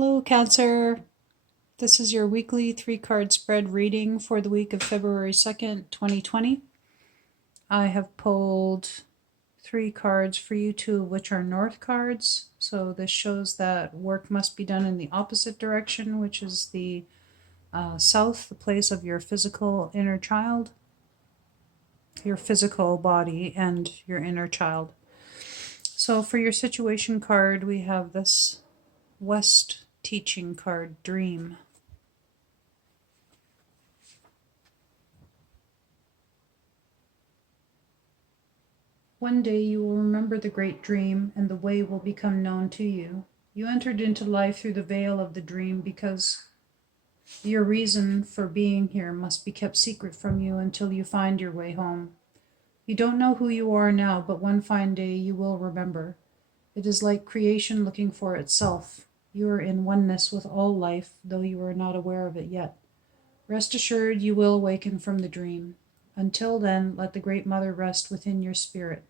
Hello, Cancer. This is your weekly 3-card spread reading for the week of February 2nd, 2020. I have pulled 3 cards for you, 2 of which are north cards. So this shows that work must be done in the opposite direction, which is the south, the place of your physical inner child, your physical body, and your inner child. So for your situation card, we have this West teaching card, Dream. One day you will remember the great dream, and the way will become known to you. You entered into life through the veil of the dream because your reason for being here must be kept secret from you until you find your way home. You don't know who you are now, but one fine day you will remember. It is like creation looking for itself. You are in oneness with all life, though you are not aware of it yet. Rest assured you will awaken from the dream. Until then, let the Great Mother rest within your spirit.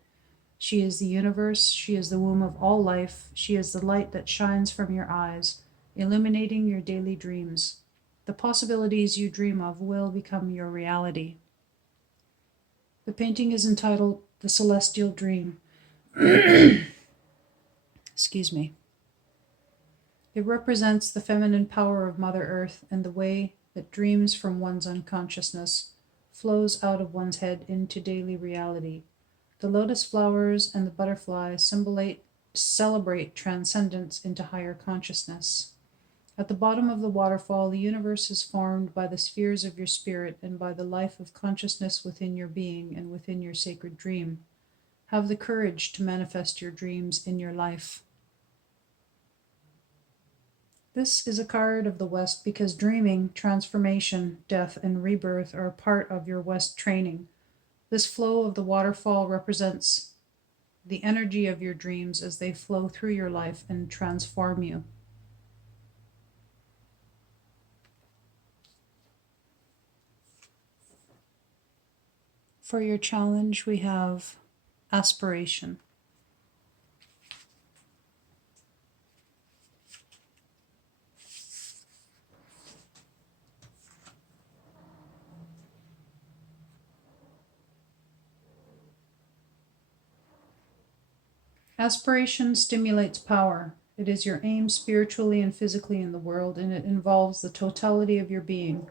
She is the universe, she is the womb of all life, she is the light that shines from your eyes, illuminating your daily dreams. The possibilities you dream of will become your reality. The painting is entitled The Celestial Dream. Excuse me. It represents the feminine power of Mother Earth and the way that dreams from one's unconsciousness flows out of one's head into daily reality. The lotus flowers and the butterfly celebrate transcendence into higher consciousness. At the bottom of the waterfall, the universe is formed by the spheres of your spirit and by the life of consciousness within your being and within your sacred dream. Have the courage to manifest your dreams in your life. This is a card of the West because dreaming, transformation, death, and rebirth are a part of your West training. This flow of the waterfall represents the energy of your dreams as they flow through your life and transform you. For your challenge, we have aspiration. Aspiration stimulates power. It is your aim spiritually and physically in the world, and it involves the totality of your being.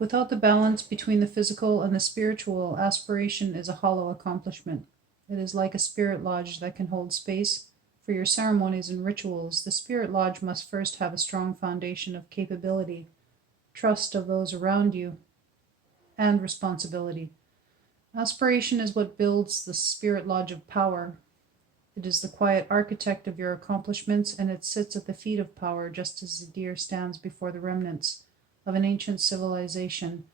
Without the balance between the physical and the spiritual, aspiration is a hollow accomplishment. It is like a spirit lodge that can hold space for your ceremonies and rituals. The spirit lodge must first have a strong foundation of capability, trust of those around you, and responsibility. Aspiration is what builds the spirit lodge of power. It is the quiet architect of your accomplishments, and it sits at the feet of power, just as the deer stands before the remnants of an ancient civilization,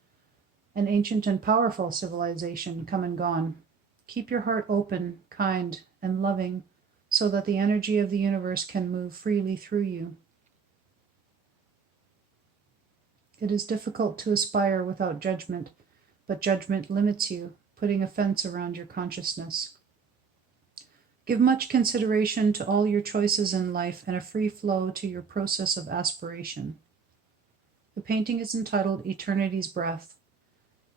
an ancient and powerful civilization come and gone. Keep your heart open, kind, and loving, so that the energy of the universe can move freely through you. It is difficult to aspire without judgment, but judgment limits you, putting a fence around your consciousness. Give much consideration to all your choices in life and a free flow to your process of aspiration. The painting is entitled Eternity's Breath.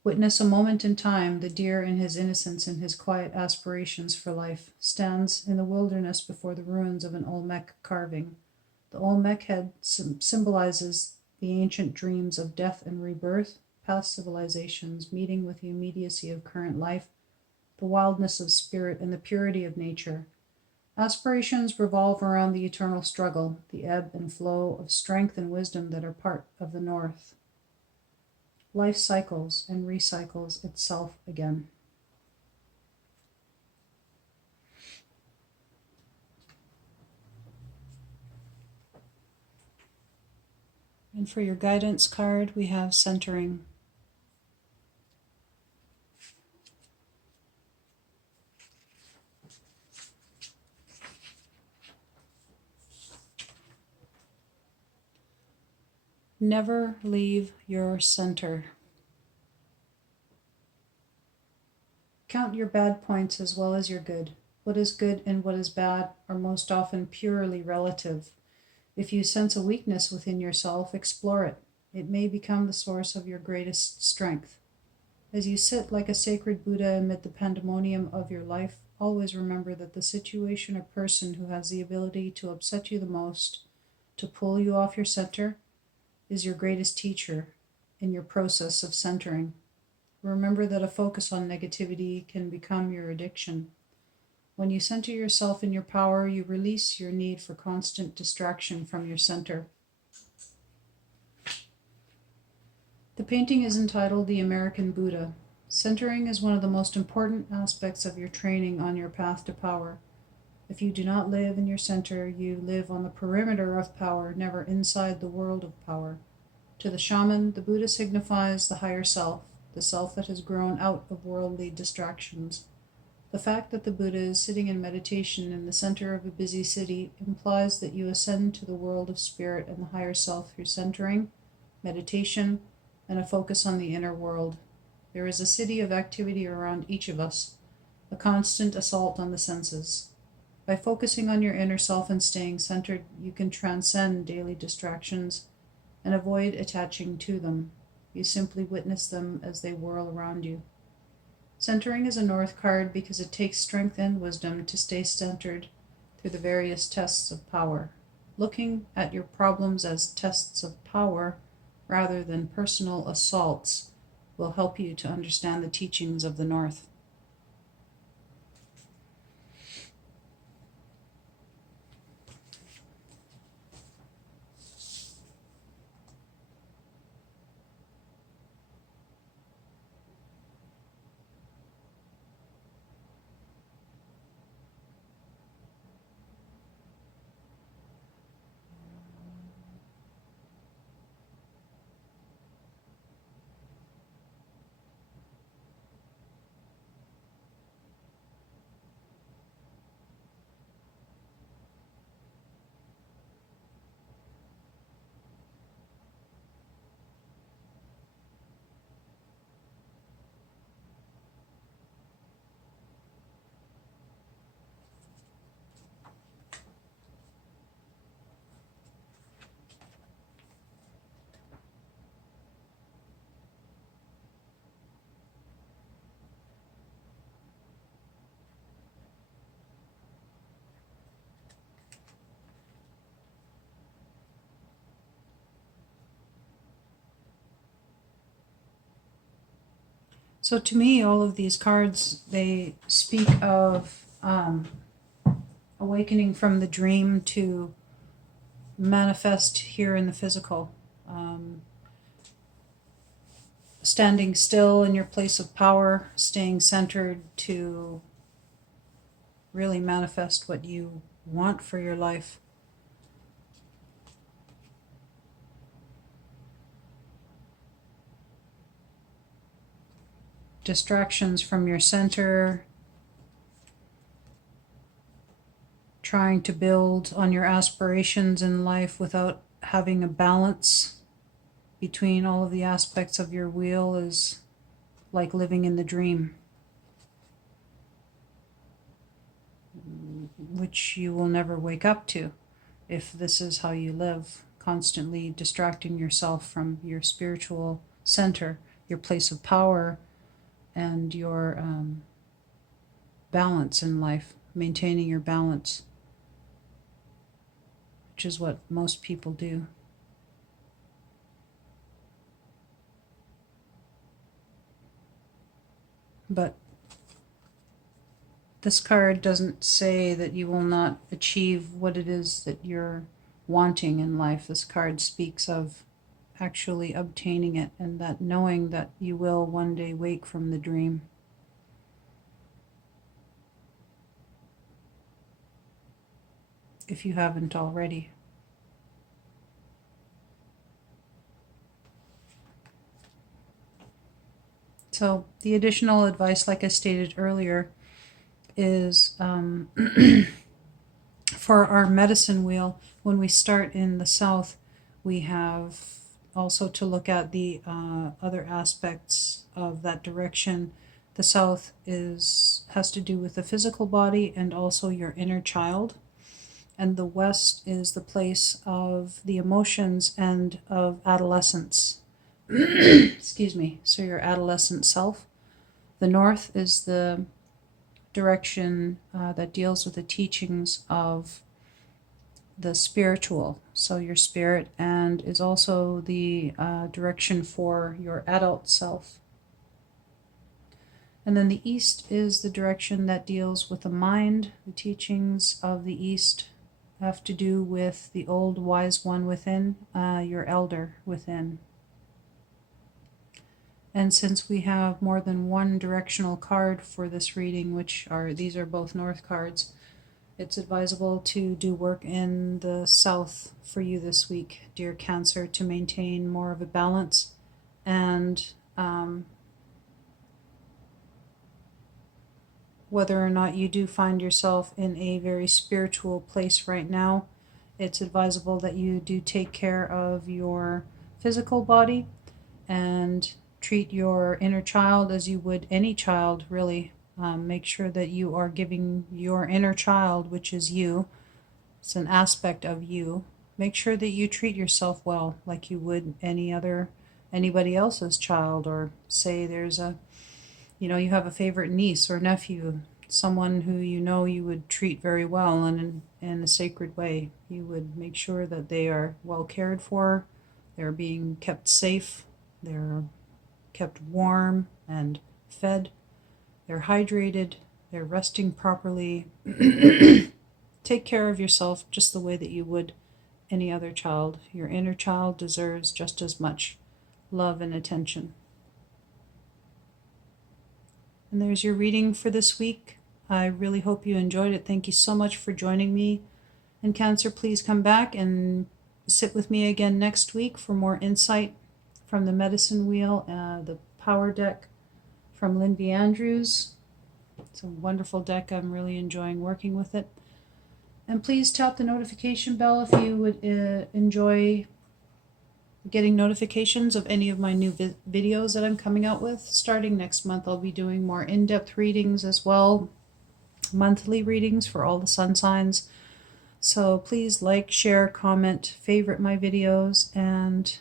Witness a moment in time. The deer in his innocence and his quiet aspirations for life stands in the wilderness before the ruins of an Olmec carving. The Olmec head symbolizes the ancient dreams of death and rebirth, past civilizations meeting with the immediacy of current life, the wildness of spirit, and the purity of nature. Aspirations revolve around the eternal struggle, the ebb and flow of strength and wisdom that are part of the North. Life cycles and recycles itself again. And for your guidance card, we have centering. Never leave your center. Count your bad points as well as your good. What is good and what is bad are most often purely relative. If you sense a weakness within yourself, explore it. It may become the source of your greatest strength. As you sit like a sacred Buddha amid the pandemonium of your life, always remember that the situation or person who has the ability to upset you the most, to pull you off your center, is your greatest teacher in your process of centering. Remember that a focus on negativity can become your addiction. When you center yourself in your power, you release your need for constant distraction from your center. The painting is entitled The American Buddha. Centering is one of the most important aspects of your training on your path to power. If you do not live in your center, you live on the perimeter of power, never inside the world of power. To the shaman, the Buddha signifies the higher self, the self that has grown out of worldly distractions. The fact that the Buddha is sitting in meditation in the center of a busy city implies that you ascend to the world of spirit and the higher self through centering, meditation, and a focus on the inner world. There is a city of activity around each of us, a constant assault on the senses. By focusing on your inner self and staying centered, you can transcend daily distractions and avoid attaching to them. You simply witness them as they whirl around you. Centering is a north card because it takes strength and wisdom to stay centered through the various tests of power. Looking at your problems as tests of power rather than personal assaults will help you to understand the teachings of the North. So to me, all of these cards, they speak of awakening from the dream to manifest here in the physical. Standing still in your place of power, staying centered to really manifest what you want for your life. Distractions from your center, trying to build on your aspirations in life without having a balance between all of the aspects of your wheel is like living in the dream, which you will never wake up to if this is how you live, constantly distracting yourself from your spiritual center, your place of power, and your balance in life, maintaining your balance, which is what most people do. But this card doesn't say that you will not achieve what it is that you're wanting in life. This card speaks of actually obtaining it, and that knowing that you will one day wake from the dream. If you haven't already. So the additional advice, like I stated earlier, is for our medicine wheel, when we start in the south, we have also to look at the other aspects of that direction. The south has to do with the physical body and also your inner child. and the west is the place of the emotions and of adolescence. Excuse me. So your adolescent self. The north is the direction that deals with the teachings of the spiritual, so your spirit, and is also the direction for your adult self. And then the east is the direction that deals with the mind. The teachings of the east have to do with the old wise one within, your elder within. And since we have more than one directional card for this reading, these are both north cards, it's advisable to do work in the south for you this week, dear Cancer, to maintain more of a balance. And whether or not you do find yourself in a very spiritual place right now, it's advisable that you do take care of your physical body and treat your inner child as you would any child, really. Make sure that you are giving your inner child, which is you, it's an aspect of you, make sure that you treat yourself well like you would anybody else's child. Or say there's you have a favorite niece or nephew, someone who you would treat very well and in a sacred way. You would make sure that they are well cared for, they're being kept safe, they're kept warm and fed, they're hydrated, they're resting properly. Take care of yourself just the way that you would any other child. Your inner child deserves just as much love and attention. And there's your reading for this week. I really hope you enjoyed it. Thank you so much for joining me. And Cancer, please come back and sit with me again next week for more insight from the medicine wheel, the power deck from Lindsay Andrews. It's a wonderful deck. I'm really enjoying working with it. And please tap the notification bell if you would enjoy getting notifications of any of my new videos that I'm coming out with. Starting next month, I'll be doing more in-depth readings as well, monthly readings for all the sun signs. So please like, share, comment, favorite my videos, and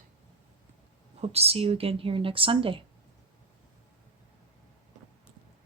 hope to see you again here next Sunday.